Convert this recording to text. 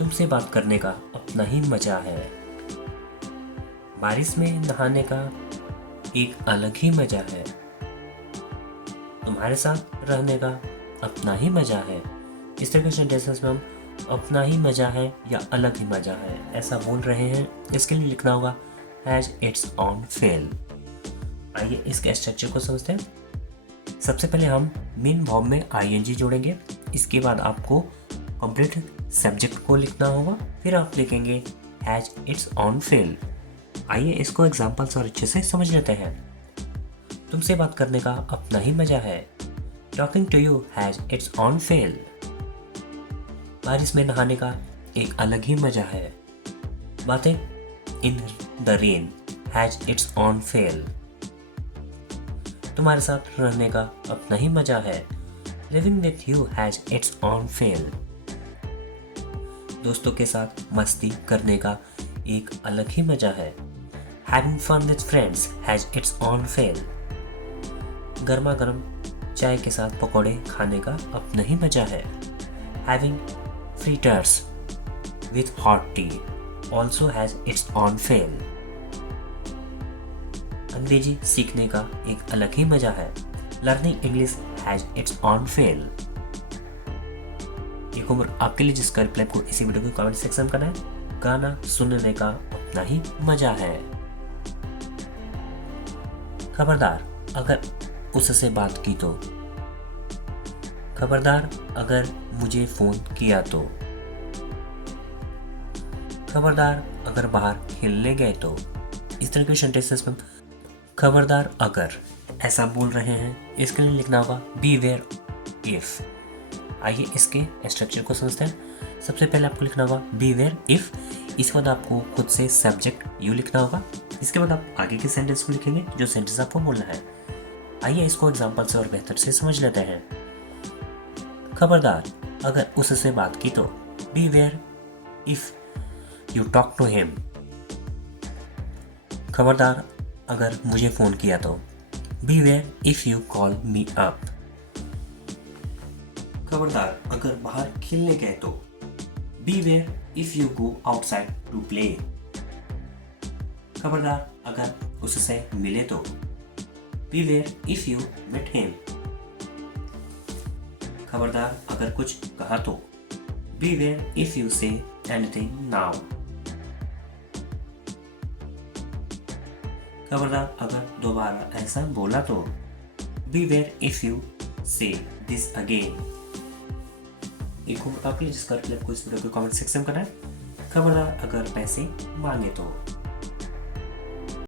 तुमसे बात करने का अपना ही मजा है। बारिश में नहाने का एक अलग ही मजा है। तुम्हारे साथ रहने का अपना ही मजा है। इस तरह के सेंटेंसेस में हम अपना ही मजा है या अलग ही मजा है ऐसा बोल रहे हैं। इसके लिए लिखना होगा हैज इट्स ऑन फेल। आइए इसके स्ट्रक्चर को समझते हैं। सबसे पहले हम मेन वर्ब में आईएनजी जोड़ेंगे। इसके बाद आपको कंप्लीट सब्जेक्ट को लिखना होगा, फिर आप लिखेंगे हैज इट्स ऑन फेल। आइए इसको एग्जाम्पल्स और अच्छे से समझ लेते हैं। तुमसे बात करने का अपना ही मजा है। Talking to you has its own feel. बारिश में नहाने का एक अलग ही मजा है। बातें in the rain has its own fail. तुम्हारे साथ रहने का अपना ही मजा है। Living with you has its own fail. दोस्तों के साथ मस्ती करने का एक अलग ही मजा है। Having fun with friends has its own feel. गर्मा गर्म चाय के साथ पकौड़े खाने का अपना ही मजा है। Having fritters with hot tea also has its own feel. अंग्रेजी सीखने का एक अलग ही मजा है। Learning English has its own feel. एक होमवर्क आपके लिए जिसका रिप्लाई को इसी वीडियो के कमेंट सेक्शन में करना है। गाना सुनने का अपना ही मजा है। खबरदार अगर उससे बात की तो। खबरदार अगर मुझे फोन किया तो। खबरदार अगर बाहर खेलने गए तो। इस तरह के सेंटेंसेस में खबरदार अगर ऐसा बोल रहे हैं। इसके लिए लिखना होगा बी वेयर इफ। आइए इसके स्ट्रक्चर को समझते हैं। सबसे पहले आपको लिखना होगा बी वेयर इफ। इसके बाद आपको खुद से सब्जेक्ट यू लिखना होगा। इसके बाद आप आगे के सेंटेंस को लिखेंगे जो सेंटेंस आपको बोलना है। आइए इसको एग्जाम्पल से और बेहतर से समझ लेते हैं। खबरदार अगर उससे बात की तो। Beware if you talk to him. खबरदार अगर मुझे फोन किया तो। Beware if you call me up. खबरदार अगर बाहर खेलने गए तो। Beware if you go outside to play. खबरदार अगर उससे मिले तो। Beware if you met him. खबरदार अगर कुछ कहा तो। Beware if you say anything now. खबरदार अगर दोबारा ऐसा बोला तो। बी वेयर इफ यू से दिस अगेन। एक होमवर्क आपके लिए जिसका रिप्लाई को इस वीडियो के कमेंट सेक्शन में करना है। खबरदार अगर पैसे मांगे तो।